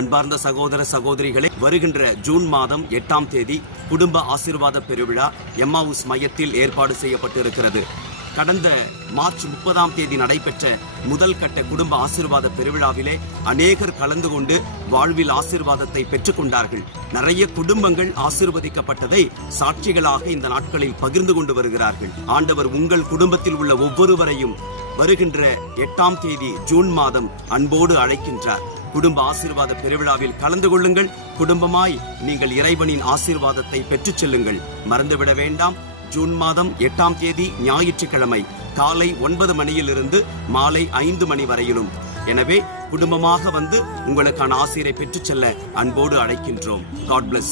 அன்பார்ந்த சகோதர சகோதரிகளை, வருகின்ற ஜூன் மாதம் 8ஆம் தேதி குடும்ப ஆசீர்வாத பெருவிழா எம்மாவுஸ் மையத்தில் ஏற்பாடு செய்யப்பட்டிருக்கிறது. கடந்த மார்ச் 30ஆம் தேதி நடைபெற்ற முதல் கட்ட குடும்ப ஆசீர்வாத பெருவிழாவிலே அநேகர் கலந்து கொண்டு வாழ்வில் ஆசீர்வாதத்தை பெற்றுக் கொண்டார்கள். நிறைய குடும்பங்கள் ஆசீர்வதிக்கப்பட்டதை சாட்சிகளாக இந்த நாட்களில் பகிர்ந்து கொண்டு வருகிறார்கள். ஆண்டவர் உங்கள் குடும்பத்தில் உள்ள ஒவ்வொருவரையும் வருகின்ற 8ஆம் தேதி ஜூன் மாதம் அன்போடு அழைக்கின்றார். குடும்ப ஆசீர்வாத பெருவிழாவில் கலந்து கொள்ளுங்கள். குடும்பமாய் நீங்கள் இறைவனின் ஆசீர்வாதத்தை பெற்றுச் செல்லுங்கள். மறந்துவிட வேண்டாம். ஜூன் மாதம் 8ஆம் தேதி ஞாயிற்றுக்கிழமை காலை 9 மணியிலிருந்து மாலை 5 மணி வரையிலும். எனவே குடும்பமாக வந்து உங்களுக்கான ஆசீரை பெற்றுச் செல்ல அன்போடு அழைக்கின்றோம். God bless.